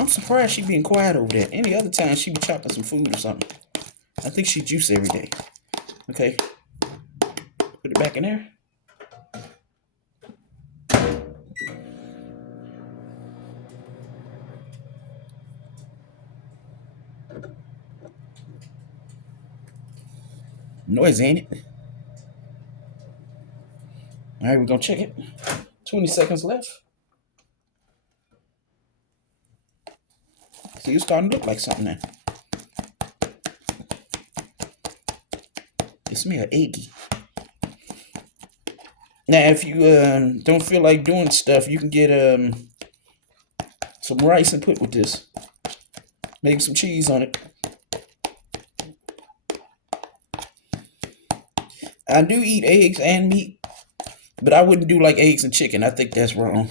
I'm surprised she being quiet over there. Any other time she be chopping some food or something. I think she juice every day. Okay. Put it back in there. Noise, ain't it? All right, we're gonna check it. 20 seconds left. See, it's starting to look like something now. It smells eggy. Now, if you don't feel like doing stuff, you can get some rice and put with this. Make some cheese on it. I do eat eggs and meat, but I wouldn't do like eggs and chicken. I think that's wrong.